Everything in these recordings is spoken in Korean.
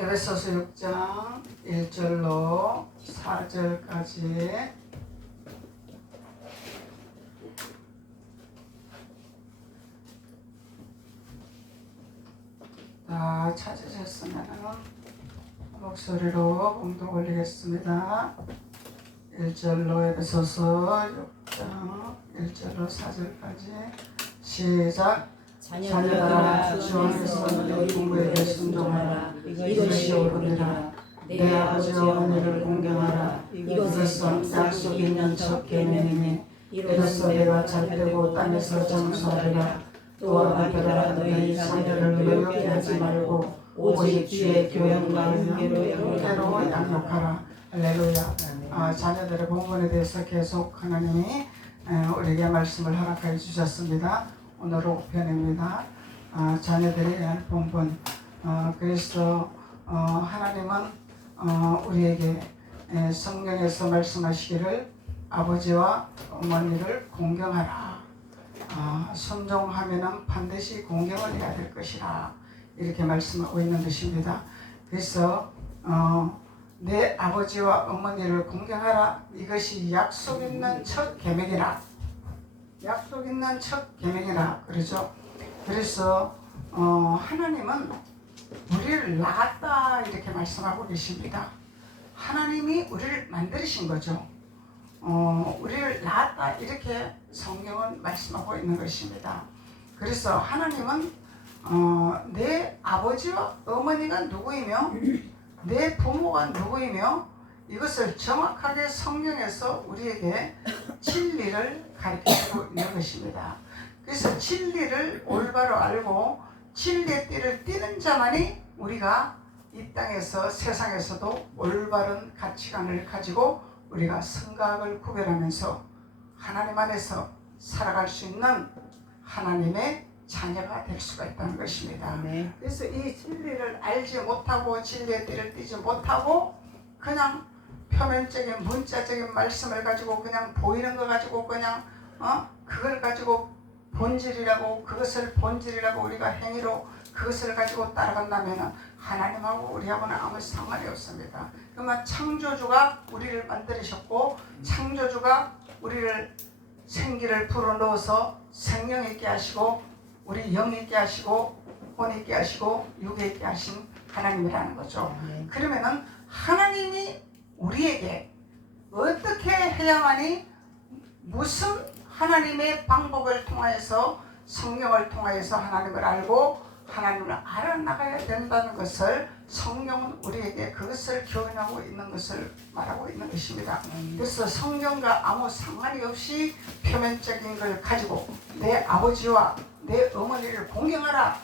에베소서 6장 1절로 4절까지 다 찾으셨으면 목소리로 봉독 올리겠습니다. 1절로 에베소서 6장 1절로 4절까지 시작. 자녀들아 주 안에서 너희 부모에게 순종하라. 이것이 옳으니라. 내 아버지와 어머니를 공경하라. 이것은 약속 있는 첫 계명이니 이로써 내가 잘되고 땅에서 장수하리라. 또한 아들아 너희 자녀를 노엽게 하지 말고 오직 주의 교훈과 훈계로 양육하라. 할렐루야. 자녀들의 본분에 대해서 계속 하나님이 우리에게 말씀을 허락해 주셨습니다. 오늘 5편입니다. 자녀들에 대한 본분. 그래서 하나님은 우리에게 성경에서 말씀하시기를 아버지와 어머니를 공경하라. 순종하면 반드시 공경을 해야 될 것이라. 이렇게 말씀하고 있는 것입니다. 그래서 내 아버지와 어머니를 공경하라. 이것이 약속 있는 첫 계명이라. 약속 있는 첫 계명이라 그러죠. 그래서 하나님은 우리를 낳았다 이렇게 말씀하고 계십니다. 하나님이 우리를 만드신 거죠. 우리를 낳았다 이렇게 성경은 말씀하고 있는 것입니다. 그래서 하나님은 내 아버지와 어머니가 누구이며 내 부모가 누구이며 이것을 정확하게 성경에서 우리에게 진리를 가르치고 있는 것입니다. 그래서 진리를 올바로 알고 진리의 띠를 띠는 자만이 우리가 이 땅에서 세상에서도 올바른 가치관을 가지고 우리가 성각을 구별하면서 하나님 안에서 살아갈 수 있는 하나님의 자녀가 될 수가 있다는 것입니다. 네. 그래서 이 진리를 알지 못하고 진리의 띠를 띠지 못하고 그냥 표면적인 문자적인 말씀을 가지고 그냥 보이는 거 가지고 그냥 그걸 가지고 본질이라고 그것을 본질이라고 우리가 행위로 그것을 가지고 따라간다면 하나님하고 우리하고는 아무 상관이 없습니다. 그러면 창조주가 우리를 만드셨고 창조주가 우리를 생기를 불어넣어서 생명 있게 하시고 우리 영 있게 하시고 혼 있게 하시고 육 있게 하신 하나님이라는 거죠. 그러면은 하나님이 우리에게 어떻게 해야만이 무슨 하나님의 방법을 통하여서 성령을 통하여서 하나님을 알고 하나님을 알아나가야 된다는 것을 성령은 우리에게 그것을 교훈하고 있는 것을 말하고 있는 것입니다. 그래서 성경과 아무 상관이 없이 표면적인 걸 가지고 내 아버지와 내 어머니를 공경하라.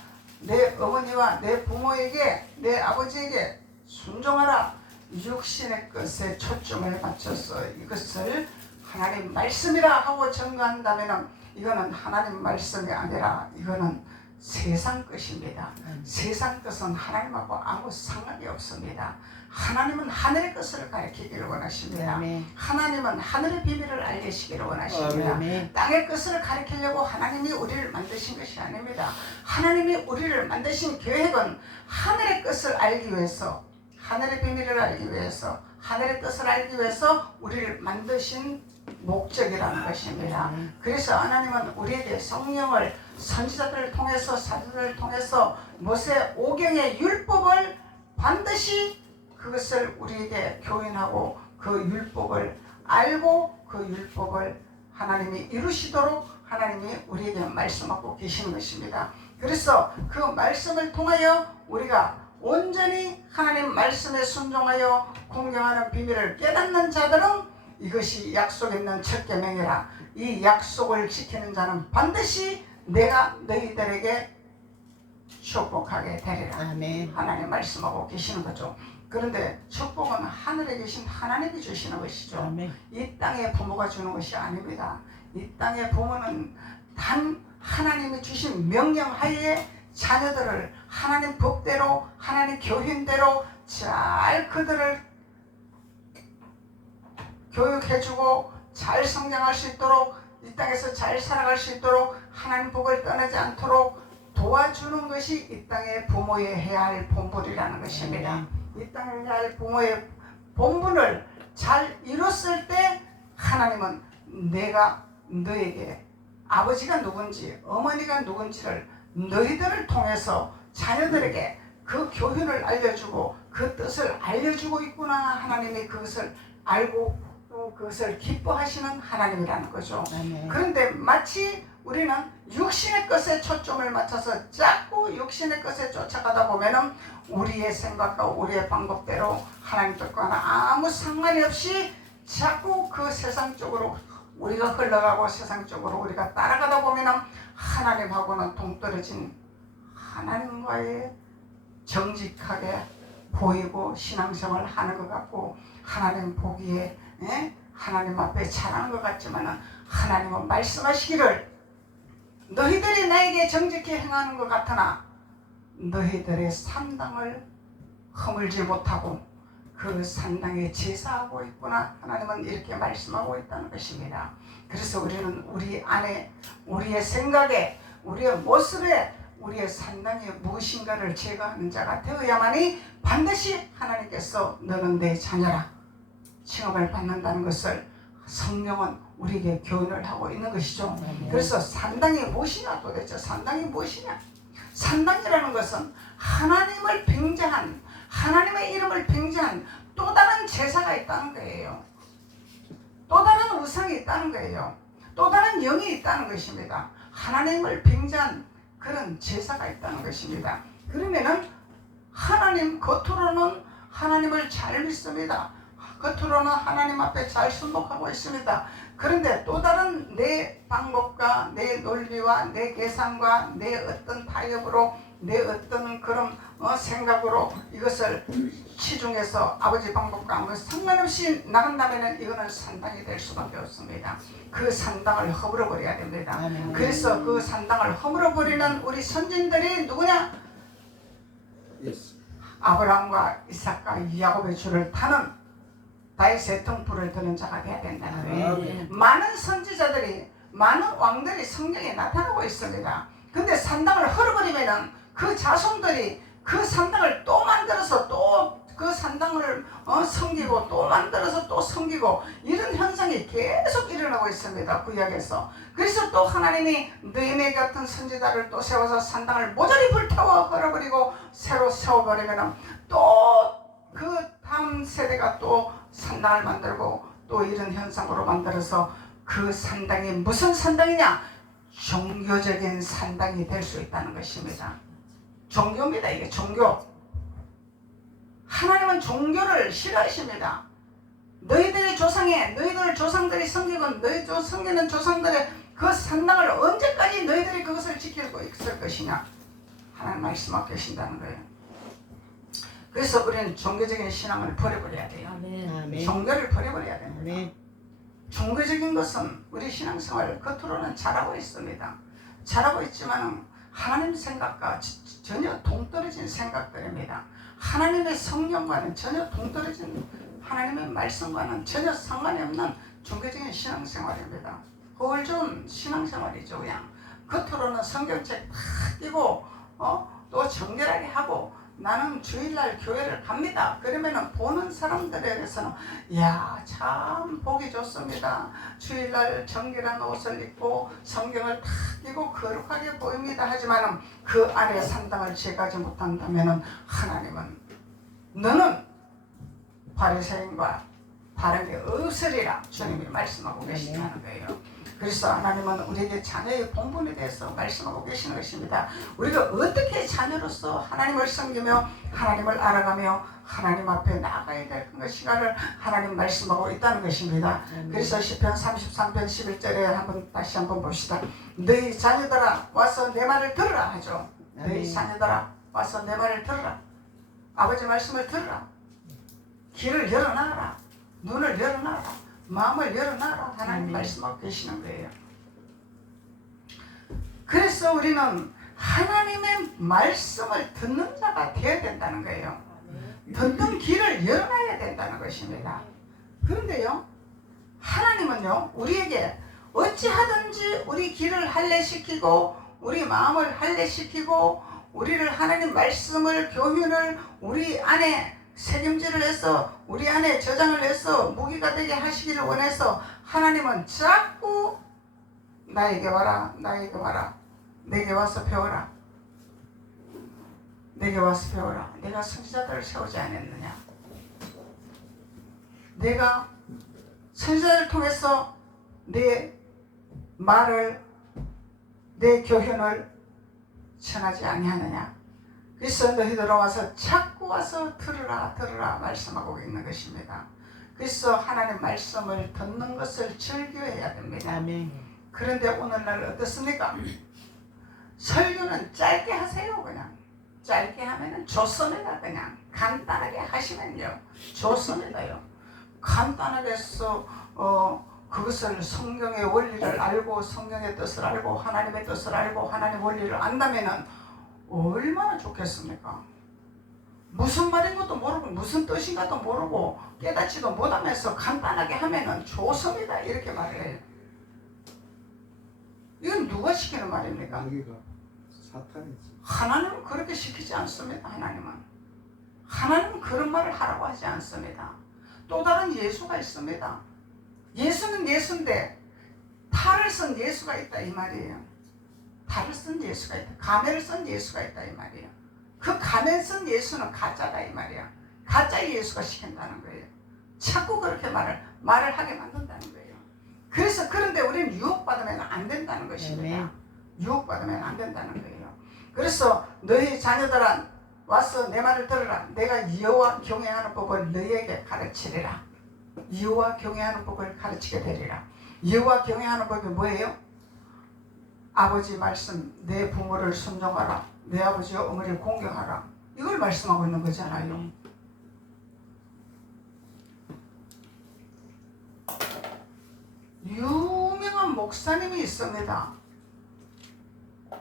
내 어머니와 내 부모에게 내 아버지에게 순종하라. 육신의 것에 초점을 맞춰서 이것을 하나님 말씀이라 하고 전가한다면 이거는 하나님 말씀이 아니라 이거는 세상 것입니다. 세상 것은 하나님하고 아무 상관이 없습니다. 하나님은 하늘의 것을 가르치기를 원하십니다. 하나님은 하늘의 비밀을 알리시기를 원하십니다. 땅의 것을 가르치려고 하나님이 우리를 만드신 것이 아닙니다. 하나님이 우리를 만드신 계획은 하늘의 것을 알기 위해서 하늘의 비밀을 알기 위해서 하늘의 뜻을 알기 위해서 우리를 만드신 목적이라는 것입니다. 그래서 하나님은 우리에게 성령을 선지자들을 통해서 사도들을 통해서 모세 오경의 율법을 반드시 그것을 우리에게 교인하고 그 율법을 알고 그 율법을 하나님이 이루시도록 하나님이 우리에게 말씀하고 계시는 것입니다. 그래서 그 말씀을 통하여 우리가 온전히 하나님 말씀에 순종하여 공경하는 비밀을 깨닫는 자들은 이것이 약속 있는 첫 계명이라. 이 약속을 지키는 자는 반드시 내가 너희들에게 축복하게 되리라. 아멘. 하나님 말씀하고 계시는 거죠. 그런데 축복은 하늘에 계신 하나님이 주시는 것이죠. 아멘. 이 땅의 부모가 주는 것이 아닙니다. 이 땅의 부모는 단 하나님이 주신 명령하에 자녀들을 하나님 법대로 하나님 교훈대로 잘 그들을 교육해주고 잘 성장할 수 있도록 이 땅에서 잘 살아갈 수 있도록 하나님 복을 떠나지 않도록 도와주는 것이 이 땅의 부모의 해야 할 본분이라는 것입니다. 이 땅에 해야 할 부모의 본분을 잘 이뤘을 때 하나님은 내가 너에게 아버지가 누군지 어머니가 누군지를 너희들을 통해서 자녀들에게 그 교훈을 알려주고 그 뜻을 알려주고 있구나. 하나님이 그것을 알고 또 그것을 기뻐하시는 하나님이라는 거죠. 그런데 마치 우리는 육신의 것에 초점을 맞춰서 자꾸 육신의 것에 쫓아가다 보면은 우리의 생각과 우리의 방법대로 하나님 뜻과는 아무 상관이 없이 자꾸 그 세상 쪽으로 우리가 흘러가고 세상 쪽으로 우리가 따라가다 보면은 하나님하고는 동떨어진 하나님과의 정직하게 보이고 신앙생활을 하는 것 같고 하나님 보기에 하나님 앞에 잘하는 것 같지만 하나님은 말씀하시기를 너희들이 나에게 정직히 행하는 것 같으나 너희들의 산당을 허물지 못하고 그 산당에 제사하고 있구나. 하나님은 이렇게 말씀하고 있다는 것입니다. 그래서 우리는 우리 안에 우리의 생각에 우리의 모습에 우리의 산당에 무엇인가를 제거하는 자가 되어야만이 반드시 하나님께서 너는 내 자녀라 칭함을 받는다는 것을 성령은 우리에게 교훈을 하고 있는 것이죠. 그래서 산당이 무엇이냐, 도대체 산당이 무엇이냐? 산당이라는 것은 하나님을 빙자한, 하나님의 이름을 빙자한 또 다른 제사가 있다는 거예요. 또 다른 우상이 있다는 거예요. 또 다른 영이 있다는 것입니다. 하나님을 빙자한 그런 제사가 있다는 것입니다. 그러면은 하나님 겉으로는 하나님을 잘 믿습니다. 겉으로는 하나님 앞에 잘 순복하고 있습니다. 그런데 또 다른 내 방법과 내 논리와 내 계산과 내 어떤 타협으로 내 어떤 그런 생각으로 이것을 치중해서 아버지 방법과 아무 상관없이 나간다면 이거는 산당이 될 수밖에 없습니다. 그 산당을 허물어버려야 됩니다. 그래서 그 산당을 허물어버리는 우리 선진들이 누구냐? 아브라함과 이삭과 야곱의 줄을 타는 다윗의 등불을 드는 자가 되어야 된다는 거예요. 많은 선지자들이 많은 왕들이 성경에 나타나고 있습니다. 근데 산당을 헐어버리면은 그 자손들이 그 산당을 또 만들어서 또 그 산당을 섬기고 또 만들어서 또 섬기고 이런 현상이 계속 일어나고 있습니다. 구약에서. 그래서 또 하나님이 느헤미야 같은 선지자를 또 세워서 산당을 모조리 불태워 헐어버리고 새로 세워버리면은 또 그 다음 세대가 또 산당을 만들고 또 이런 현상으로 만들어서 그 산당이 무슨 산당이냐? 종교적인 산당이 될 수 있다는 것입니다. 종교입니다. 이게 종교. 하나님은 종교를 싫어하십니다. 너희들의 조상에 너희들 조상들이 섬기건 너희 섬기는 조상들의 그 산당을 언제까지 너희들이 그것을 지키고 있을 것이냐? 하나님 말씀하고 계신다는 거예요. 그래서 우리는 종교적인 신앙을 버려버려야 돼요. 아멘. 종교를 버려버려야 됩니다. 아멘. 종교적인 것은 우리 신앙생활 겉으로는 잘하고 있습니다. 잘하고 있지만 하나님 생각과 전혀 동떨어진 생각들입니다. 하나님의 성령과는 전혀 동떨어진 하나님의 말씀과는 전혀 상관이 없는 종교적인 신앙생활입니다. 거울 좀 신앙생활이죠. 그냥 겉으로는 성경책 탁 끼고 또 정결하게 하고 나는 주일날 교회를 갑니다. 그러면은 보는 사람들에게서는 야, 참 보기 좋습니다. 주일날 정결한 옷을 입고 성경을 탁 끼고 거룩하게 보입니다. 하지만은 그 안에 산당을 제거하지 못한다면은 하나님은 너는 바리새인과 다른 게 없으리라 주님이 말씀하고 계시다는 거예요. 그래서 하나님은 우리에게 자녀의 본분에 대해서 말씀하고 계시는 것입니다. 우리가 어떻게 자녀로서 하나님을 섬기며 하나님을 알아가며 하나님 앞에 나아가야 될 것인가를 하나님 말씀하고 있다는 것입니다. 그래서 시편 33편 11절에 다시 한번 봅시다. 너희 자녀들아 와서 내 말을 들으라 하죠. 너희 자녀들아 와서 내 말을 들으라. 아버지 말씀을 들으라. 귀를 열어놔라. 눈을 열어놔라. 마음을 열어놔라. 하나님 말씀하고 계시는 거예요. 그래서 우리는 하나님의 말씀을 듣는 자가 되어야 된다는 거예요. 듣는 귀를 열어놔야 된다는 것입니다. 그런데요, 하나님은요 우리에게 어찌하든지 우리 귀를 할례시키고 우리 마음을 할례시키고 우리를 하나님 말씀을 교훈을 우리 안에 새김질을 해서 우리 안에 저장을 해서 무기가 되게 하시기를 원해서 하나님은 자꾸 나에게 와라, 나에게 와라, 내게 와서 배워라, 내게 와서 배워라. 내가 선지자들을 세우지 않았느냐? 내가 선지자를 통해서 내 말을, 내 교훈을 전하지 아니하느냐? 그래서 너희들 와서 자꾸 와서 들으라 들으라 말씀하고 있는 것입니다. 그래서 하나님 말씀을 듣는 것을 즐겨해야 됩니다. 아멘. 그런데 오늘날 어떻습니까? 설교는 짧게 하세요. 그냥 짧게 하면은 좋습니다. 그냥 간단하게 하시면요 좋습니다요. 간단하게 해서 그것을 성경의 원리를 알고 성경의 뜻을 알고 하나님의 뜻을 알고 하나님의 원리를 안다면은 얼마나 좋겠습니까? 무슨 말인 것도 모르고 무슨 뜻인가도 모르고 깨닫지도 못하면서 간단하게 하면은 좋습니다. 이렇게 말을 해요. 이건 누가 시키는 말입니까? 여기가 사탄이지. 하나님은 그렇게 시키지 않습니다. 하나님은 그런 말을 하라고 하지 않습니다. 또 다른 예수가 있습니다. 예수는 예수인데 탈을 쓴 예수가 있다 이 말이에요. 탈을 쓴 예수가 있다. 가면을 쓴 예수가 있다 이 말이에요. 그 가면 쓴 예수는 가짜다 이 말이야. 가짜 예수가 시킨다는 거예요. 자꾸 그렇게 말을 하게 만든다는 거예요. 그래서 그런데 우리는 유혹받으면 안 된다는 것입니다. 유혹받으면 안 된다는 거예요. 그래서 너희 자녀들아 와서 내 말을 들으라. 내가 여호와 경외하는 법을 너희에게 가르치리라. 여호와 경외하는 법을 가르치게 되리라. 여호와 경외하는 법이 뭐예요? 아버지 말씀, 내 부모를 순종하라. 내 아버지와 어머니를 공경하라. 이걸 말씀하고 있는 거잖아요. 유명한 목사님이 있습니다.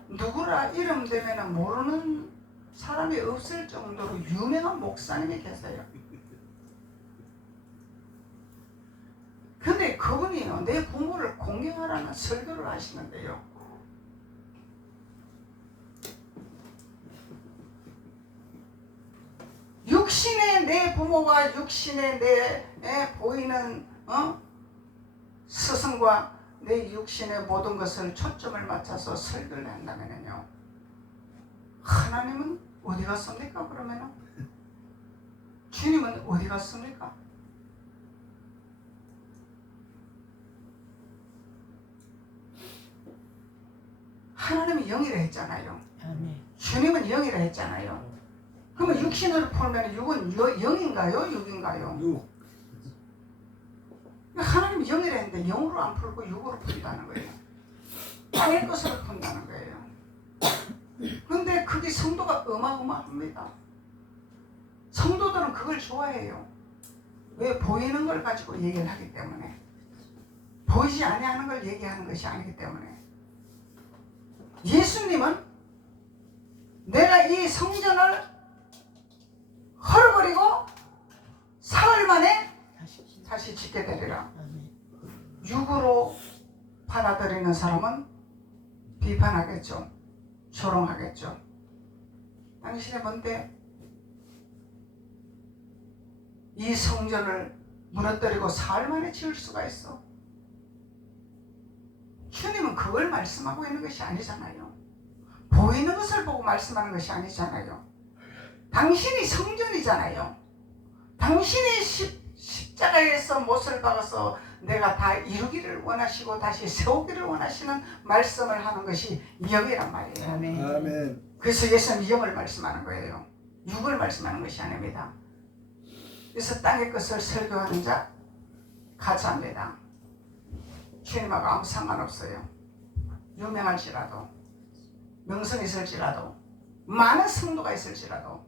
누구라 이름 되면 모르는 사람이 없을 정도로 유명한 목사님이 계세요. 근데 그분이요, 내 부모를 공경하라는 설교를 하시는데요. 육신의 내 부모와 육신의 내 보이는 스승과 내 육신의 모든 것을 초점을 맞춰서 설교를 한다면요, 하나님은 어디 갔습니까? 그러면은 주님은 어디 갔습니까? 하나님은 영이라 했잖아요. 아멘. 주님은 영이라 했잖아요. 그러면 육신으로 풀면 육은 영인가요? 육인가요? 육. 하나님이 영이라 했는데 영으로 안 풀고 육으로 푼다는 거예요. 땅의 것으로 푼다는 거예요. 그런데 그게 성도가 어마어마합니다. 성도들은 그걸 좋아해요. 왜? 보이는 걸 가지고 얘기를 하기 때문에. 보이지 아니하는 걸 얘기하는 것이 아니기 때문에. 예수님은 내가 이 성전을 헐버리고 사흘 만에 다시 짓게 되리라. 육으로 받아들이는 사람은 비판하겠죠. 조롱하겠죠. 당신이 뭔데 이 성전을 무너뜨리고 사흘 만에 지을 수가 있어? 주님은 그걸 말씀하고 있는 것이 아니잖아요. 보이는 것을 보고 말씀하는 것이 아니잖아요. 당신이 성전이잖아요. 당신이 십자가에서 못을 박아서 내가 다 이루기를 원하시고 다시 세우기를 원하시는 말씀을 하는 것이 영이란 말이에요. 아멘. 아멘. 그래서 예수님은 영을 말씀하는 거예요. 육을 말씀하는 것이 아닙니다. 그래서 땅의 것을 설교하는 자 가짜입니다. 주님하고 아무 상관없어요. 유명할지라도 명성이 있을지라도 많은 성도가 있을지라도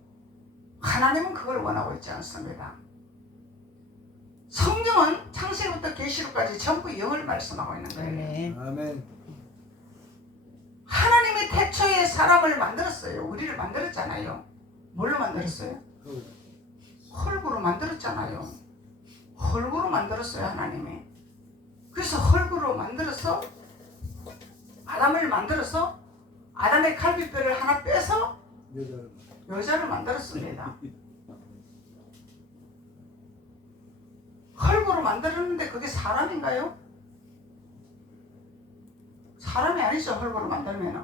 하나님은 그걸 원하고 있지 않습니다. 성경은 창세기부터 계시록까지 전부 영을 말씀하고 있는 거예요. 아멘. 아멘. 하나님이 태초에 사람을 만들었어요. 우리를 만들었잖아요. 뭘로 만들었어요? 흙으로 만들었잖아요. 흙으로 만들었어요, 하나님이. 그래서 흙으로 만들어서 아담을 만들어서 아담의 갈비뼈를 하나 빼서 여자를 여자를 만들었습니다. 흙으로 만들었는데 그게 사람인가요? 사람이 아니죠. 흙으로 만들면은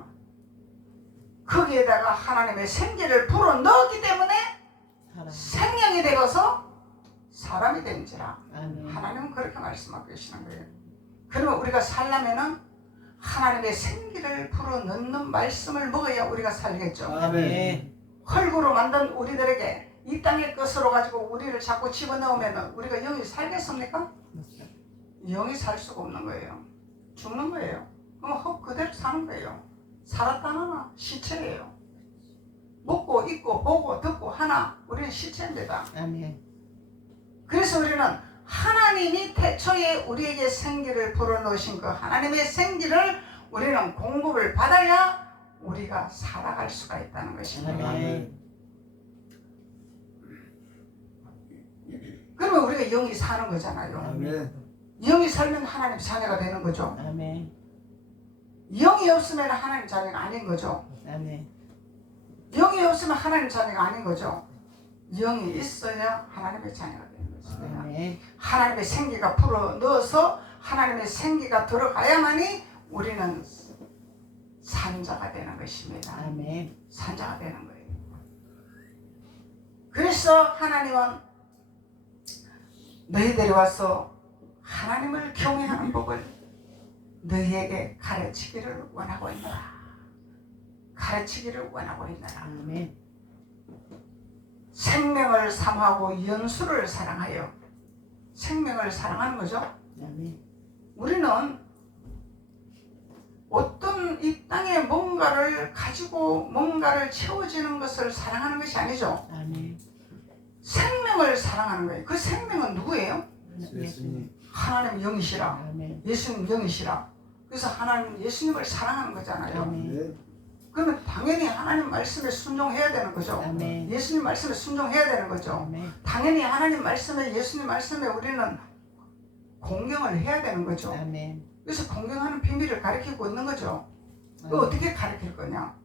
거기에다가 하나님의 생기를 불어 넣었기 때문에 생명이 되어서 사람이 된지라. 하나님은 그렇게 말씀하고 계시는 거예요. 그러면 우리가 살려면은 하나님의 생기를 불어 넣는 말씀을 먹어야 우리가 살겠죠. 아멘. 흙으로 만든 우리들에게 이 땅의 것으로 가지고 우리를 자꾸 집어넣으면 우리가 영이 살겠습니까? 영이 살 수가 없는 거예요. 죽는 거예요. 그럼 흙 그대로 사는 거예요. 살았다나 시체예요. 먹고 입고 보고 듣고 하나 우리는 시체입니다. 아멘. 그래서 우리는 하나님이 태초에 우리에게 생기를 불어넣으신 그 하나님의 생기를 우리는 공급을 받아야 우리가 살아갈 수가 있다는 것입니다. 아멘. 그러면 우리가 영이 사는 거잖아요. 아멘. 영이 살면 하나님 자녀가 되는 거죠. 아멘. 영이 없으면 하나님 자녀가 아닌 거죠. 아멘. 영이 없으면 하나님 자녀가 아닌 거죠. 영이 있어야 하나님의 자녀가 되는 것입니다. 아멘. 하나님의 생기가 불어 넣어서 하나님의 생기가 들어가야만이 우리는 산자가 되는 것입니다. 아멘. 산자가 되는 거예요. 그래서 하나님은 너희들이 와서 하나님을 경외하는 법을 너희에게 가르치기를 원하고 있노라. 가르치기를 원하고 있노라. 아멘. 생명을 사모하고 연수를 사랑하여. 생명을 사랑하는 거죠. 아멘. 우리는 어떤 이 땅에 뭔가를 가지고 뭔가를 채워지는 것을 사랑하는 것이 아니죠. 아멘. 생명을 사랑하는 거예요. 그 생명은 누구예요? 예수님. 하나님 영이시라. 아멘. 예수님 영이시라. 그래서 하나님 예수님을 사랑하는 거잖아요. 아멘. 그러면 당연히 하나님 말씀에 순종해야 되는 거죠. 아멘. 예수님 말씀에 순종해야 되는 거죠. 아멘. 당연히 하나님 말씀에 예수님 말씀에 우리는 공경을 해야 되는 거죠. 아멘. 그래서 공경하는 비밀을 가르치고 있는 거죠. 그 어떻게 가르칠 거냐?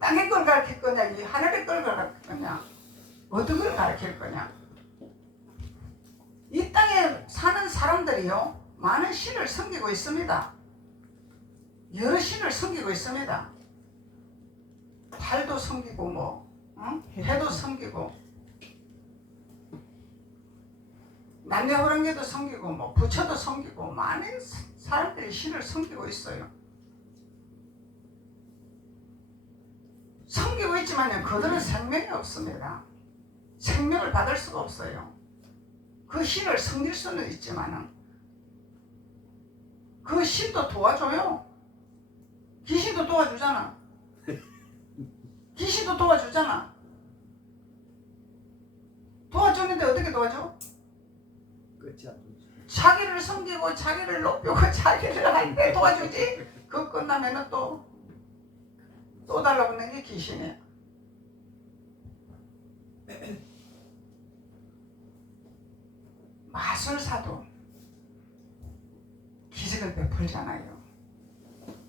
땅의 걸 가르칠 거냐? 이 하늘의 걸 가르칠 거냐? 어떤 걸 가르칠 거냐? 이 땅에 사는 사람들이요 많은 신을 섬기고 있습니다. 여러 신을 섬기고 있습니다. 달도 섬기고 뭐 해도 섬기고 남녀호랑이도 섬기고 뭐 부처도 섬기고 많은 사람들이 신을 섬기고 있어요. 섬기고 있지만 그들은 생명이 없습니다. 생명을 받을 수가 없어요. 그 신을 섬길 수는 있지만 그 신도 도와줘요. 귀신도 도와주잖아. 귀신도 도와주잖아. 도와주는데 어떻게 도와줘? 끝이 안 좋죠. 자기를 섬기고 자기를 높이고 자기를 할 때 도와주지. 그거 끝나면은 또 달라고 하는 게 귀신이야. 마술사도 기적을 베풀잖아요.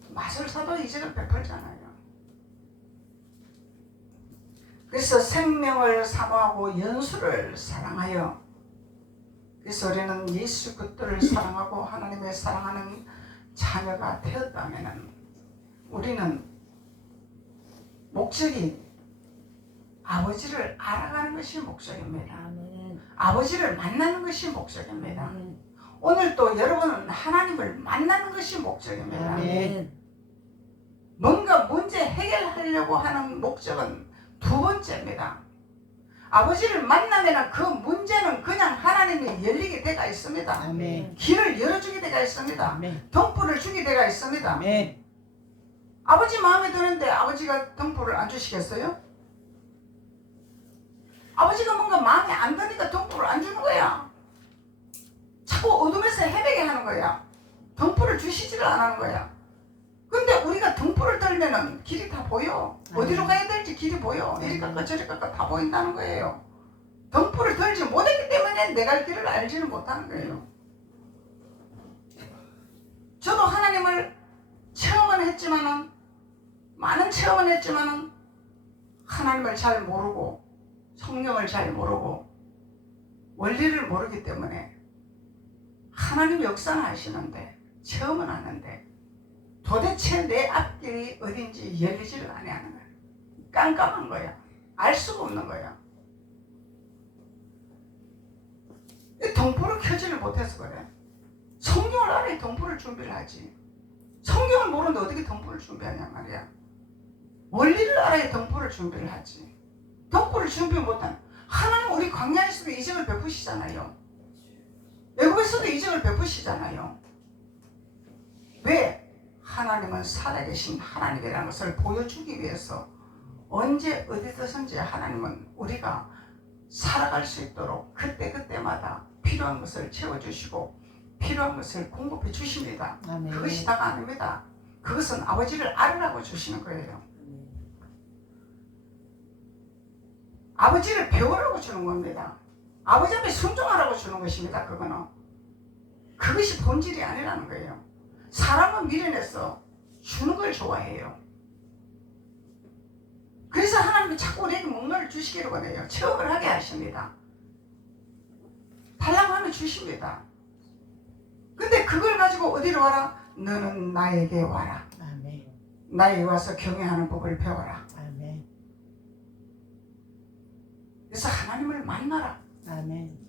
마술사도 이적을 베풀잖아요. 그래서 생명을 사모하고 연수를 사랑하여, 그래서 우리는 예수 그리스도를 사랑하고 하나님의 사랑하는 자녀가 되었다면 우리는 목적이 아버지를 알아가는 것이 목적입니다. 아멘. 아버지를 만나는 것이 목적입니다. 아멘. 오늘 또 여러분은 하나님을 만나는 것이 목적입니다. 아멘. 뭔가 문제 해결하려고 하는 목적은 두 번째입니다. 아버지를 만나면 그 문제는 그냥 하나님이 열리게 되가 있습니다. 아멘. 길을 열어주게 되가 있습니다. 아멘. 등불을 주게 되가 있습니다. 아멘. 아버지 마음에 드는데 아버지가 등불을 안 주시겠어요? 아버지가 뭔가 마음에 안 드니까 등불을 안 주는 거야. 자꾸 어둠에서 헤매게 하는 거야. 등불을 주시지를 안 하는 거야. 근데 우리가 등불을 들면은 길이 다 보여. 어디로 가야 될지 길이 보여. 이리 갈까 저리 갈까 다 보인다는 거예요. 등불을 들지 못했기 때문에 내 갈 길을 알지는 못하는 거예요. 저도 하나님을 체험은 했지만은 많은 체험을 했지만은 하나님을 잘 모르고 성령을 잘 모르고 원리를 모르기 때문에 하나님 역사는 하시는데 체험은 하는데 도대체 내 앞길이 어딘지 열리지를 않는 거야. 깜깜한 거야. 알 수가 없는 거야. 동포를 켜지를 못해서 그래. 성경을 알아야 동포를 준비를 하지. 성경을 모르는데 어떻게 동포를 준비하냐 말이야. 원리를 알아야 동포를 준비를 하지. 동포를 준비 못하는 하나님 우리 광야에서도 이적을 베푸시잖아요. 애굽에서도 이적을 베푸시잖아요. 왜? 하나님은 살아계신 하나님이라는 것을 보여주기 위해서 언제 어디서든지 하나님은 우리가 살아갈 수 있도록 그때그때마다 필요한 것을 채워주시고 필요한 것을 공급해 주십니다. 아멘. 그것이 다가 아닙니다. 그것은 아버지를 알으라고 주시는 거예요. 아버지를 배우라고 주는 겁니다. 아버지 앞에 순종하라고 주는 것입니다. 그것이 본질이 아니라는 거예요. 사람은 미련해서 주는 걸 좋아해요. 그래서 하나님이 자꾸 우리에게 뭔가를 주시기를 원해요. 체험을 하게 하십니다. 달라고 하면 주십니다. 근데 그걸 가지고 어디로 와라? 너는 나에게 와라. 아멘. 나에게 와서 경외하는 법을 배워라. 아멘. 그래서 하나님을 만나라. 아멘.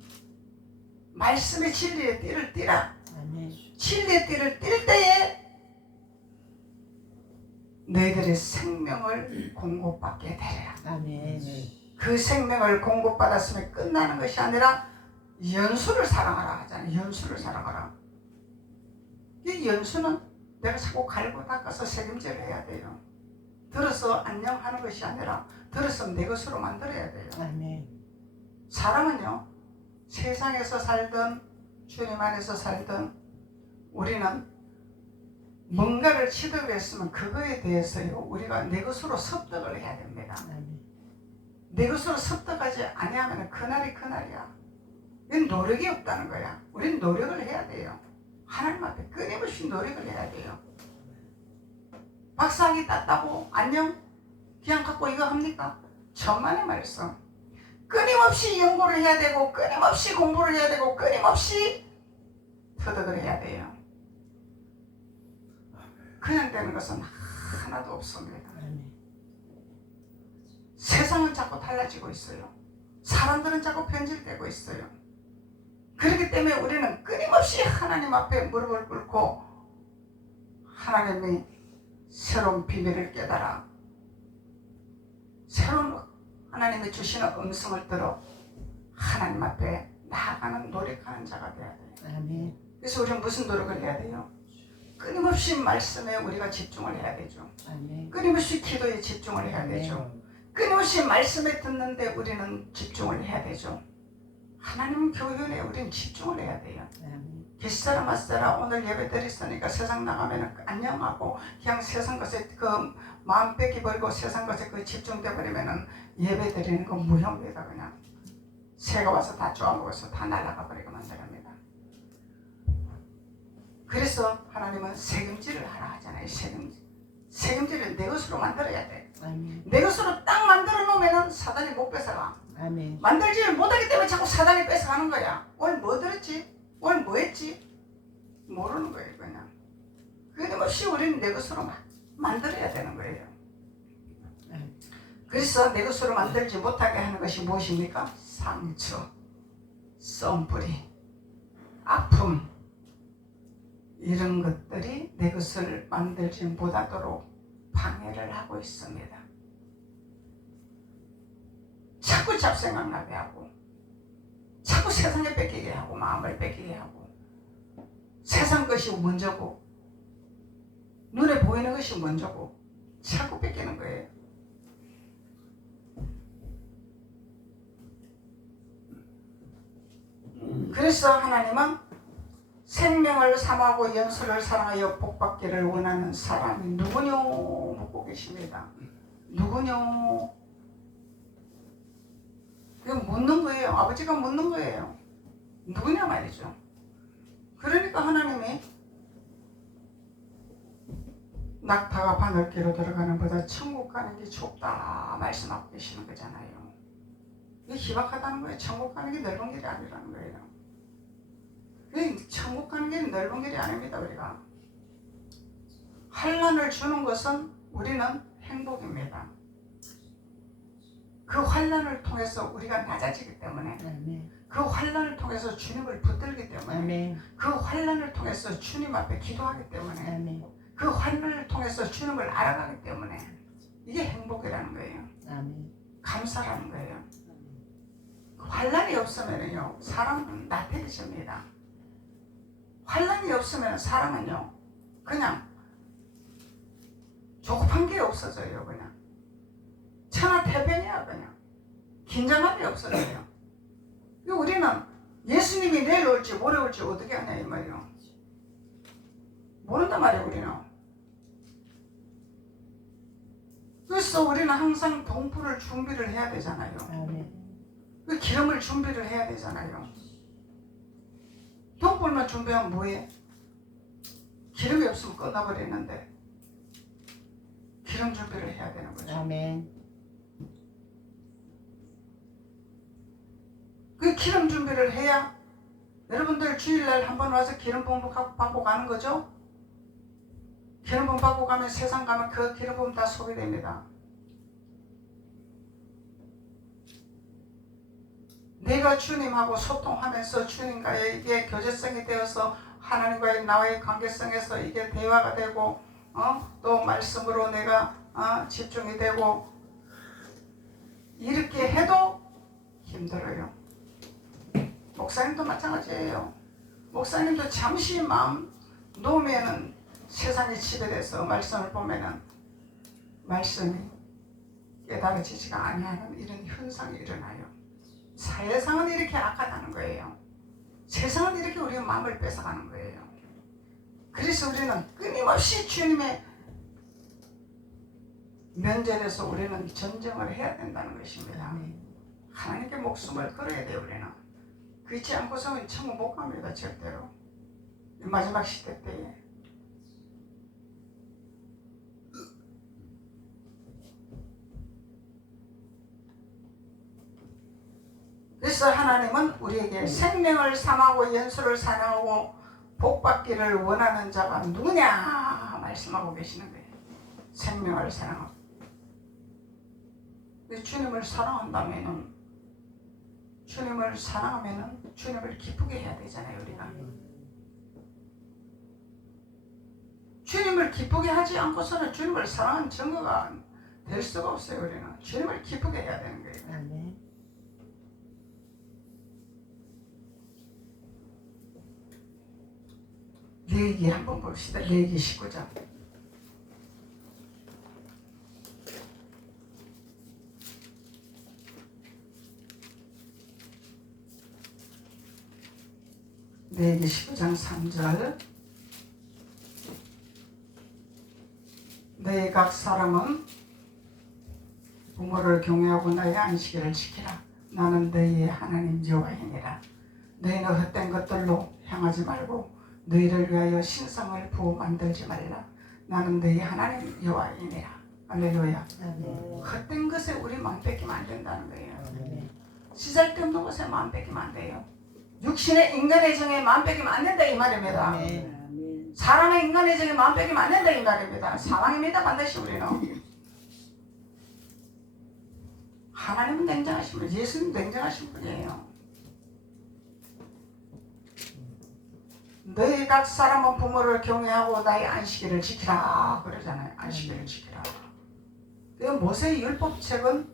말씀의 진리의 띠를 띠라. 아멘. 진리의 띠를 띌 때에 너희들의 생명을 공급받게 되리라. 아멘. 그 생명을 공급받았으면 끝나는 것이 아니라 연수를 사랑하라 하잖아요. 연수를 사랑하라. 이 연수는 내가 자꾸 갈고 닦아서 책임질을 해야 돼요. 들어서 안녕하는 것이 아니라 들어서 내 것으로 만들어야 돼요. 아멘. 사람은요, 세상에서 살든 주님 안에서 살든 우리는 뭔가를 취득을 했으면 그거에 대해서요, 우리가 내 것으로 습득을 해야 됩니다. 아멘. 내 것으로 습득하지 아니하면 그날이 그날이야. 이건 노력이 없다는 거야. 우리는 노력을 해야 돼요. 하나님 앞에 끊임없이 노력을 해야 돼요. 박사학위 땄다고 안녕? 그냥 갖고 이거 합니까? 천만의 말씀. 끊임없이 연구를 해야 되고 끊임없이 공부를 해야 되고 끊임없이 터득을 해야 돼요. 그냥 되는 것은 하나도 없습니다. 아멘. 세상은 자꾸 달라지고 있어요. 사람들은 자꾸 변질되고 있어요. 그렇기 때문에 우리는 끊임없이 하나님 앞에 무릎을 꿇고 하나님이 새로운 비밀을 깨달아 새로운 하나님이 주시는 음성을 들어 하나님 앞에 나아가는 노력하는 자가 돼야 돼요. 아멘. 그래서 우리는 무슨 노력을 해야 돼요? 끊임없이 말씀에 우리가 집중을 해야 되죠. 아멘. 끊임없이 기도에 집중을 해야 되죠. 끊임없이 말씀에 듣는데 우리는 집중을 해야 되죠. 하나님 교훈에 우리는 집중을 해야 돼요. 아멘. 게시사라 마스라 오늘 예배 드렸으니까 세상 나가면 안녕하고 그냥 세상 것에 그 마음 뺏기 버리고 세상 것에 그 집중돼 버리면은 예배 드리는 건 무효입니다. 그냥 새가 와서 다 쪼아먹어서 다 날아가 버리고 만들합니다. 그래서 하나님은 책임질을 하라 하잖아요. 책임질을 내 것으로 만들어야 돼. 아멘. 내 것으로 딱 만들어 놓으면은 사단이 못 뺏어가. 아멘. 만들지 못하기 때문에 자꾸 사단이 뺏어가는 거야. 오늘 뭐 들었지? 오늘 뭐 했지? 모르는 거예요. 그냥 끊임없이 우리는 내 것으로 만들어야 되는 거예요. 그래서 내 것으로 만들지 못하게 하는 것이 무엇입니까? 상처, 썸뿌리, 아픔, 이런 것들이 내 것을 만들지 못하도록 방해를 하고 있습니다. 자꾸 잡생각나게 하고 자꾸 세상에 뺏기게 하고 마음을 뺏기게 하고 세상 것이 먼저고 눈에 보이는 것이 먼저고 자꾸 뺏기는 거예요. 그래서 하나님은 생명을 삼하고 연수를 사랑하여 복받기를 원하는 사람이 누구뇨 묻고 계십니다. 누구뇨? 그냥 묻는 거예요. 아버지가 묻는 거예요. 누구냐 말이죠. 그러니까 하나님이 낙타가 바늘귀로 들어가는 보다 천국 가는 게 좁다 말씀하고 계시는 거잖아요. 이게 희박하다는 거예요. 천국 가는 게 넓은 길이 아니라는 거예요. 천국 가는 게 넓은 길이 아닙니다. 우리가 환난을 주는 것은 우리는 행복입니다. 그 환난을 통해서 우리가 낮아지기 때문에, 그 환난을 통해서 주님을 붙들기 때문에, 그 환난을 통해서 주님 앞에 기도하기 때문에, 그 환난을 통해서 주님을 알아가기 때문에 이게 행복이라는 거예요. 감사라는 거예요. 환난이 없으면요 사람은 나태해집니다. 환난이 없으면 사람은요 그냥 조급한 게 없어져요. 그냥 천하태변이야. 그냥 긴장감이 없어져요. 우리는 예수님이 내일 올지 모레 올지 어떻게 하냐 이 말이요. 모른단 말이에요. 우리는. 그래서 우리는 항상 동부를 준비를 해야 되잖아요. 그 기름을 준비를 해야 되잖아요. 동불만 준비하면 뭐해? 기름이 없으면 끝나버리는데 기름 준비를 해야 되는 거죠. 아멘. 그 기름 준비를 해야 여러분들 주일날 한번 와서 기름 부음 받고 가는 거죠. 기름 부음 받고 가면 세상 가면 그 기름 부음 다 소비됩니다. 내가 주님하고 소통하면서 주님과의 이게 교제성이 되어서 하나님과의 나와의 관계성에서 이게 대화가 되고 또 말씀으로 내가 집중이 되고 이렇게 해도 힘들어요. 목사님도 마찬가지예요. 목사님도 잠시 마음 놓으면은 세상이 지배돼서 말씀을 보면은 말씀이 깨달아지지가 아니하는 이런 현상이 일어나요. 세상은 이렇게 악하다는 거예요. 세상은 이렇게 우리의 마음을 뺏어가는 거예요. 그래서 우리는 끊임없이 주님의 면전에서 우리는 전쟁을 해야 된다는 것입니다. 하나님께 목숨을 걸어야 돼요. 우리는 그렇지 않고서는 천국 못 갑니다. 절대로. 마지막 시대 때에 그래서 하나님은 우리에게 생명을 사랑하고 연수를 사랑하고 복받기를 원하는 자가 누구냐 말씀하고 계시는 거예요. 생명을 사랑하고 주님을 사랑한다면은 주님을 사랑하면은 주님을 기쁘게 해야 되잖아요. 우리가 주님을 기쁘게 하지 않고서는 주님을 사랑하는 증거가 될 수가 없어요. 우리는 주님을 기쁘게 해야 되는 거예요. 아멘. 레위기 한번 봅시다. 레위기 19장. 레위기 19장 3절. 너희 각 사람은 부모를 경외하고 나의 안식일을 지키라. 나는 너희의 하나님 여호와이니라. 너희는 헛된 것들로 향하지 말고 너희를 위하여 신상을 부어 만들지 말라. 나는 너희 하나님 여호와이니라. 할렐루야. 헛된 것에 우리 마음 뺏기면 안 된다는 거예요. 쓰잘데없는 것에 마음 뺏기면 안 돼요. 육신의 인간의 정에 마음 뺏기면 안 된다 이 말입니다. 사람의 인간의 정에 마음 뺏기면 안 된다 이 말입니다. 사랑입니다. 반드시 우리는. 하나님은 냉정하신 분, 예수님 냉정하신 분이에요. 너희 각 사람은 부모를 경외하고 나의 안식일을 지키라 그러잖아요. 안식일을 지키라. 그 모세의 율법책은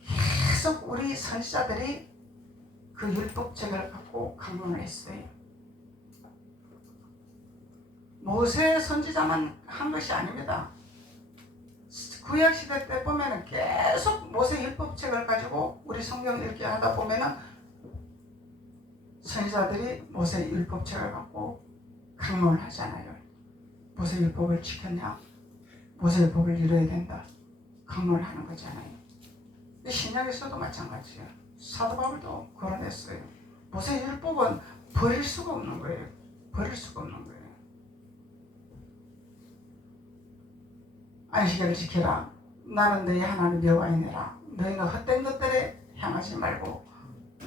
계속 우리 선지자들이 그 율법책을 갖고 강론을 했어요. 모세 선지자만 한 것이 아닙니다. 구약시대 때 보면은 계속 모세 율법책을 가지고 우리 성경 읽기 하다 보면은 선지자들이 모세 율법책을 갖고 강론을 하잖아요. 모세 율법을 지켰냐? 모세 율법을 이뤄야 된다. 강론을 하는 거잖아요. 신약에서도 마찬가지예요. 사도 바울도 거론했어요. 모세 율법은 버릴 수가 없는 거예요. 버릴 수가 없는 거예요. 안식일을 지켜라. 나는 너희 하나님 여호와이니라. 너희는 헛된 것들에 향하지 말고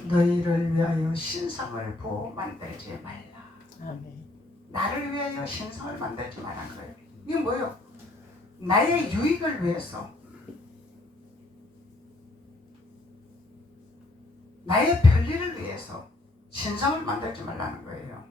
너희를 위하여 신상을 부어 만들지 말라. 아멘. 나를 위하여 신상을 만들지 말라는 거예요. 이게 뭐예요? 나의 유익을 위해서, 나의 편리를 위해서 신상을 만들지 말라는 거예요.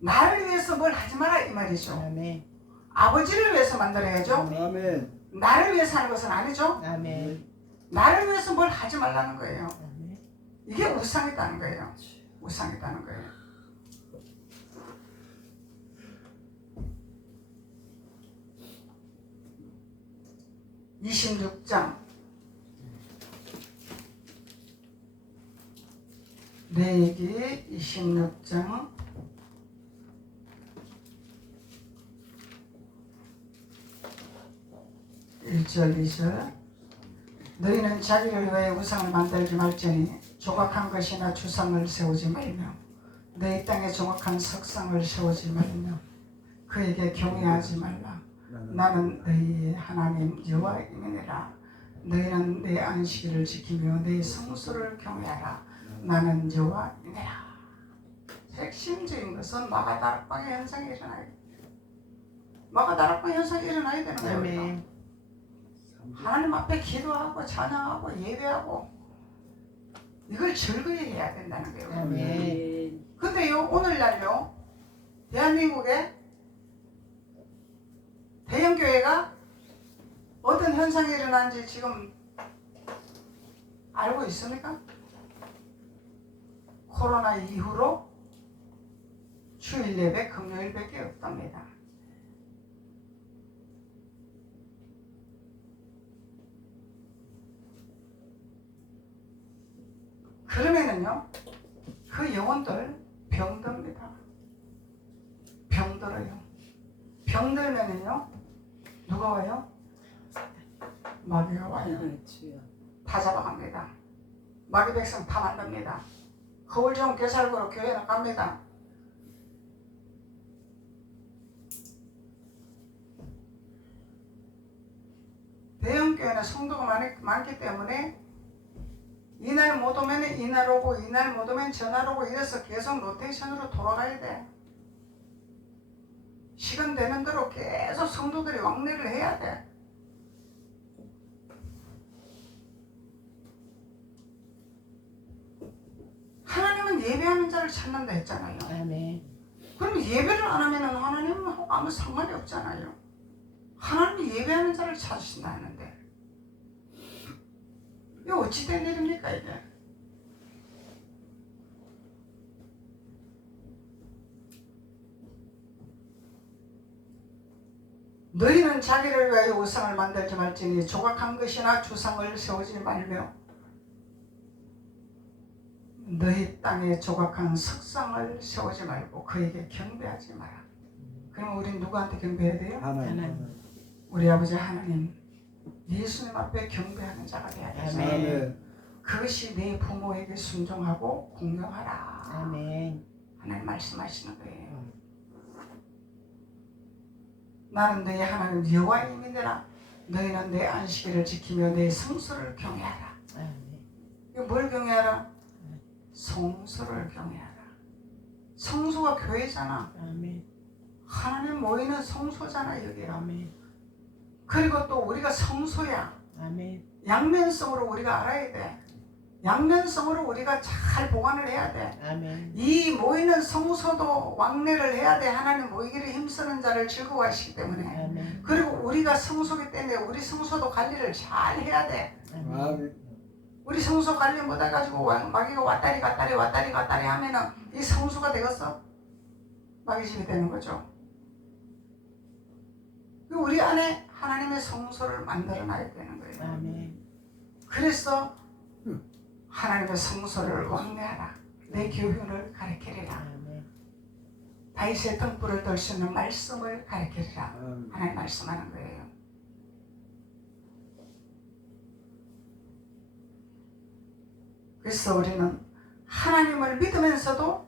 나를 위해서 뭘 하지 마라 이 말이죠. 아멘. 아버지를 위해서 만들어야죠. 아멘. 나를 위해서 하는 것은 아니죠. 아멘. 나를 위해서 뭘 하지 말라는 거예요. 아멘. 이게 우상이다는 거예요. 우상이다는 거예요. (26장) 레위기 26장 1절 2절 너희는 자기를 위하여 우상을 만들지 말지니 조각한 것이나 주상을 세우지 말며 너희 땅에 조각한 석상을 세우지 말며 그에게 경외하지 말라. 나는 너희의 하나님 여호와이니라. 너희는 내 안식일을 지키며 내 성수를 경외하라. 나는 여호와이니라. 핵심적인 것은 마가다락방의 현상이 일어나야 돼요. 마가다락방 현상이 일어나야 되는 거예요. 우리가. 아멘. 하나님 앞에 기도하고 찬양하고 예배하고 이걸 즐거이 해야 된다는 거예요. 아멘. 근데요 오늘날요 대한민국에 대형교회가 어떤 현상이 일어나는지 지금 알고 있습니까? 코로나 이후로 주일 예배 금요일밖에 없답니다. 그러면은요 그 영혼들 병듭니다. 병들어요. 병들면은요 누가 와요? 마귀가 와요. 다 잡아갑니다. 마귀 백성 다 만듭니다. 거울종 개살구로 교회는 갑니다. 대형교회는 성도가 많기 때문에 이날 못 오면 이날 오고 이날 못 오면 전날 오고 이래서 계속 로테이션으로 돌아가야 돼. 시간 되는 대로 계속 성도들이 왕래를 해야 돼. 하나님은 예배하는 자를 찾는다 했잖아요. 아멘. 그럼 예배를 안 하면 하나님은 아무 상관이 없잖아요. 하나님이 예배하는 자를 찾으신다 하는데 이게 어찌 된 일입니까 이게? 너희는 자기를 위하여 우상을 만들지 말지니 조각한 것이나 주상을 세우지 말며 너희 땅에 조각한 석상을 세우지 말고 그에게 경배하지 마라. 그럼 우린 누구한테 경배해야 돼요? 하나님. 우리 아버지 하나님 예수님 앞에 경배하는 자가 되어야 돼요. 아멘. 그것이 내 부모에게 순종하고 공경하라. 아멘. 하나님 말씀하시는 거예요. 나는 너희 하나님 여호와이니라. 너희는 내 안식일을 지키며 내 성수를 경외하라. 아멘. 이거 뭘 경외하라? 성수를 경외하라. 성수가 교회잖아. 아멘. 하나님 모이는 성소잖아 여기가. 아멘. 그리고 또 우리가 성소야. 아멘. 양면성으로 우리가 알아야 돼. 양면성으로 우리가 잘 보관을 해야 돼. 아멘. 이 모이는 성소도 왕래를 해야 돼. 하나님 모이기를 힘쓰는 자를 즐거워하시기 때문에. 아멘. 그리고 우리가 성소기 때문에 우리 성소도 관리를 잘 해야 돼. 아멘. 우리 성소 관리 못해가지고 마귀가 왔다리 갔다리 하면은 이 성소가 되겠어? 마귀 집이 되는 거죠. 우리 안에 하나님의 성소를 만들어 놔야 되는 거예요. 아멘. 그래서 하나님의 성소를 왕래하라. 내 교훈을 가르치리라. 아멘. 다윗의 등불을 들 수 있는 말씀을 가르치리라. 아멘. 하나님 말씀하는 거예요. 그래서 우리는 하나님을 믿으면서도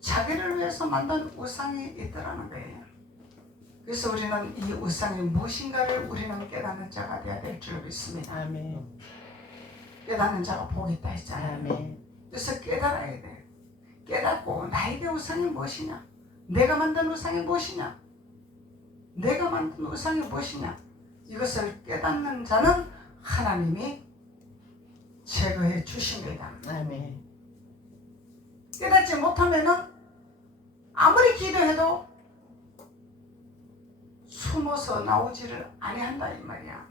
자기를 위해서 만든 우상이 있더라는 거예요. 그래서 우리는 이 우상이 무엇인가를 우리는 깨닫는 자가 되어야 될 줄 믿습니다. 아멘. 깨닫는 자가 복이 있다 했잖아요. 아멘. 그래서 깨달아야 돼. 깨닫고 나에게 우상이 무엇이냐? 내가 만든 우상이 무엇이냐? 내가 만든 우상이 무엇이냐? 이것을 깨닫는 자는 하나님이 제거해 주십니다. 아멘. 깨닫지 못하면은 아무리 기도해도 숨어서 나오지를 아니한다 이 말이야.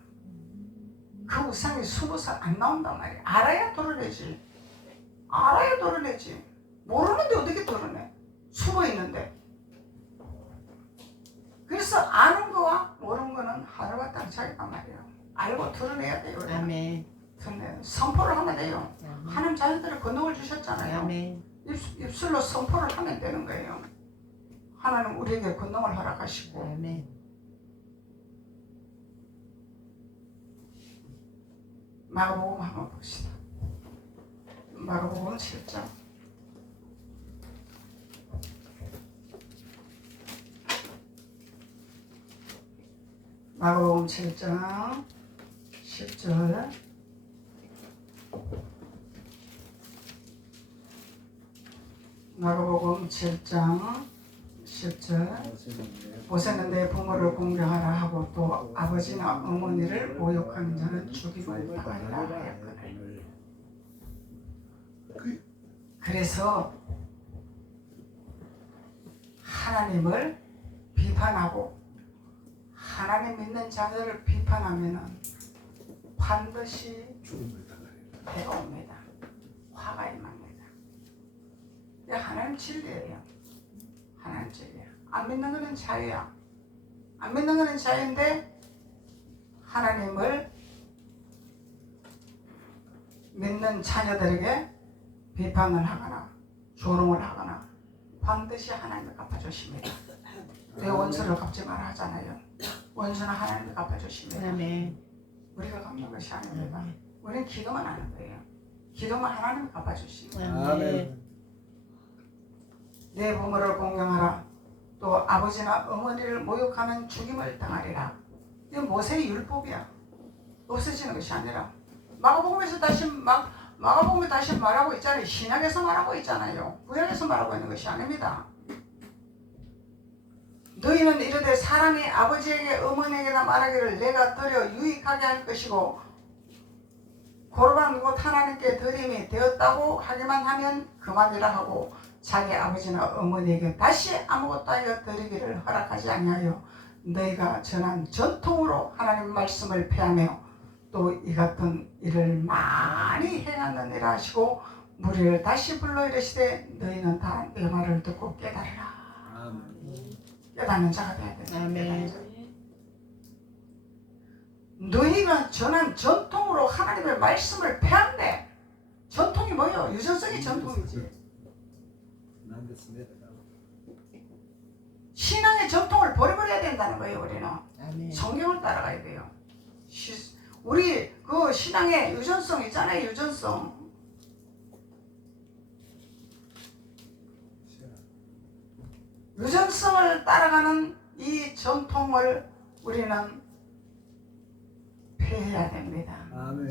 그 우상이 숨어서 안 나온단 말이야. 알아야 드러내지. 알아야 드러내지. 모르는데 어떻게 드러내? 숨어 있는데. 그래서 아는 거와 모르는 거는 하늘과 땅 차이가 말이에요. 알고 드러내야 돼요. 아멘. 선포를 하면 돼요. 아멘. 하나님 자녀들의 권능을 주셨잖아요. 아멘. 입술로 선포를 하면 되는 거예요. 하나님 우리에게 권능을 허락하시고. 아멘. 마가복음 한번 봅시다. 마가복음 7장. 마가복음 7장 10절. 마가복음 7장 10절. 모세는 내 부모를 공경하라 하고 또 아버지나 어머니를 모욕하는 자는 죽임을 당하리라 하였거늘. 그래서 하나님을 비판하고 하나님 믿는 자들을 비판하면은 반드시 죽음을 당하리라. 해가 옵니다. 화가 임합니다. 이게 하나님 진리예요. 하나님 진리야. 안 믿는 것은 자유야. 안 믿는 것은 자유인데 하나님을 믿는 자녀들에게 비판을 하거나 조롱을 하거나 반드시 하나님이 갚아주십니다. 내 원수를 갚지 마라 하잖아요. 원수는 하나님이 갚아주십니다. 아멘. 우리가 갚는 것이 아닙니다. 우리는 기도만 하는 거예요. 기도만 하나님이 갚아주십니다. 아멘. 내 부모를 공경하라. 또 아버지나 어머니를 모욕하면 죽임을 당하리라. 이건 모세의 율법이야. 없어지는 것이 아니라 마가복음에서 마가복음에 다시 말하고 있잖아요. 신약에서 말하고 있잖아요. 구약에서 말하고 있는 것이 아닙니다. 너희는 이르되 사람이 아버지에게 어머니에게나 말하기를 내가 드려 유익하게 할 것이고 고르반 곧 하나님께 드림이 되었다고 하기만 하면 그만이라 하고 자기 아버지나 어머니에게 다시 아무것도 하여 드리기를 허락하지 아니하여 너희가 전한 전통으로 하나님 말씀을 폐하며 또 이 같은 일을 많이 행하느니라 하시고 무리를 다시 불러 이르시되 너희는 다 내 말을 듣고 깨달으라. 깨닫는 자가 돼야 돼. 아멘. 너희가 전한 전통으로 하나님의 말씀을 폐한대. 전통이 뭐예요? 유전성이 전통이지. 남겼습니다. 신앙의 전통을 버려버려야 된다는 거예요. 우리는 아멘. 성경을 따라가야 돼요. 우리 그 신앙의 유전성 있잖아요. 유전성. 유전성을 따라가는 이 전통을 우리는 폐해야 됩니다. 아멘.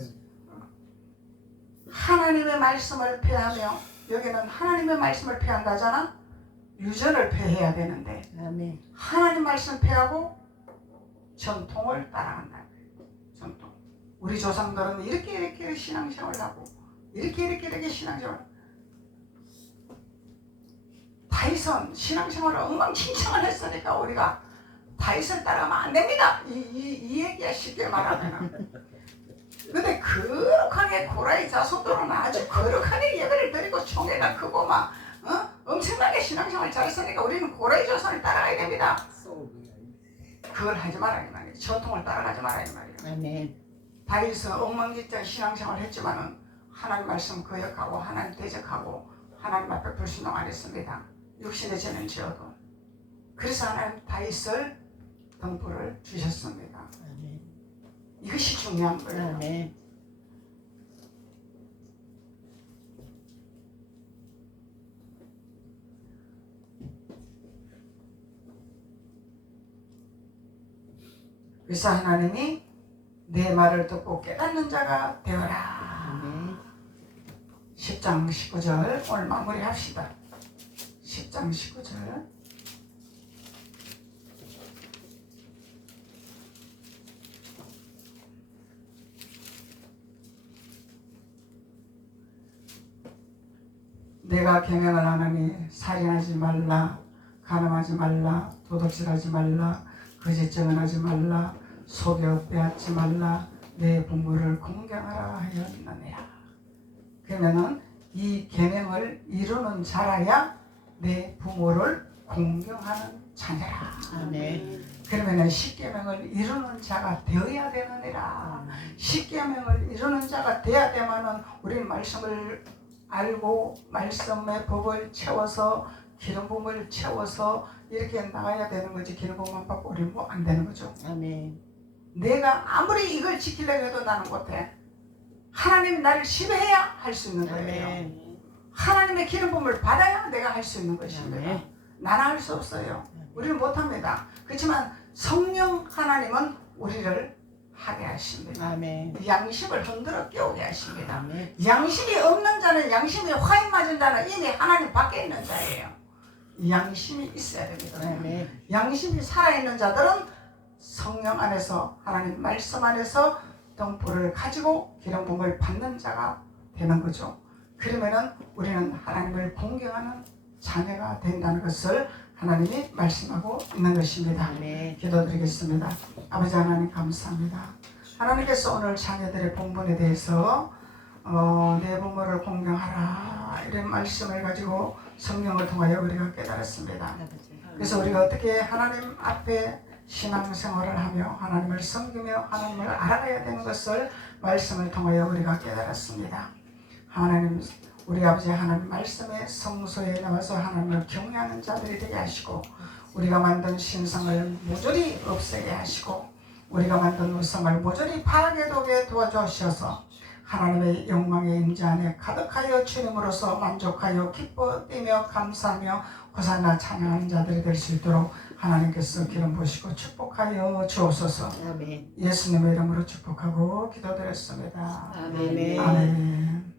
하나님의 말씀을 폐하며 여기는 하나님의 말씀을 폐한다잖아. 유전을 폐해야 되는데 아멘. 하나님 말씀 폐하고 전통을 따라간다. 전통. 우리 조상들은 이렇게 신앙생활을 하고 이렇게 신앙생활. 다윗은 신앙생활을 엉망진창을 했으니까 우리가 다윗을 따라가면 안 됩니다. 이 얘기야 쉽게 말하면. 근데 거룩하게 고라의 자손들은 아주 거룩하게 예배를 드리고 총회가 크고 막 엄청나게 신앙생활 잘했으니까 우리는 고라의 자손을 따라가야 됩니다. 그걸 하지 말아 이 말이에요. 전통을 따라가지 말아 이 말이에요. 아멘. 다윗은 엉망진창 신앙생활을 했지만은 하나님 말씀 거역하고 하나님 대적하고 하나님 앞에 불순종 안 했습니다. 육신의 죄는 지어도. 그래서 하나님 다윗을 등불을 주셨습니다. 아멘. 이것이 중요한 거예요. 아멘. 그래서 하나님이 내 말을 듣고 깨닫는 자가 되어라. 아멘. 10장 19절 오늘 마무리합시다. 10장 19절. 내가 계명을 하나니 살인하지 말라, 간음하지 말라, 도둑질하지 말라, 거짓 증언하지 말라, 속여 빼앗지 말라, 내 부모를 공경하라 하였느니라. 그러면은 이 계명을 이루는 자라야 내 부모를 공경하는 자녀라. 아멘. 그러면은 십계명을 이루는 자가 되어야 되느니라. 십계명을 이루는 자가 돼야 되면은 우리는 말씀을 알고 말씀의 법을 채워서 기름 부음을 채워서 이렇게 나가야 되는 거지. 기름 부음만 받고 우리는 뭐 안 되는 거죠. 아멘. 내가 아무리 이걸 지키려고 해도 나는 못해. 하나님 나를 지배해야 할 수 있는 거예요. 아멘. 하나님의 기름 부음을 받아야 내가 할 수 있는 것입니다. 아멘. 나는 할 수 없어요. 우리는 못합니다. 그렇지만 성령 하나님은 우리를 하게 하십니다. 아멘. 양심을 흔들어 깨우게 하십니다. 아멘. 양심이 없는 자는, 양심이 화인 맞은 자는 이미 하나님 밖에 있는 자예요. 양심이 있어야 됩니다. 아멘. 양심이 살아있는 자들은 성령 안에서, 하나님 말씀 안에서 등불을 가지고 기름 부음을 받는 자가 되는 거죠. 그러면은 우리는 하나님을 공경하는 자녀가 된다는 것을 하나님이 말씀하고 있는 것입니다. 아멘. 기도드리겠습니다. 아버지 하나님 감사합니다. 하나님께서 오늘 자녀들의 본분에 대해서 내 부모를 공경하라 이런 말씀을 가지고 성령을 통하여 우리가 깨달았습니다. 그래서 우리가 어떻게 하나님 앞에 신앙생활을 하며 하나님을 섬기며 하나님을 알아가야 되는 것을 말씀을 통하여 우리가 깨달았습니다. 하나님, 우리 아버지 하나님 말씀의 성소에 나와서 하나님을 경외하는 자들이 되게 하시고, 우리가 만든 신상을 모조리 없애게 하시고, 우리가 만든 우상을 모조리 파괴되게 도와주셔서 하나님의 영광의 임재 안에 가득하여 주님으로서 만족하여 기뻐 뛰며 감사하며 호산나 찬양하는 자들이 될 수 있도록 하나님께서 기름 부으시고 축복하여 주옵소서. 아멘. 예수님의 이름으로 축복하고 기도드렸습니다. 아멘. 아멘.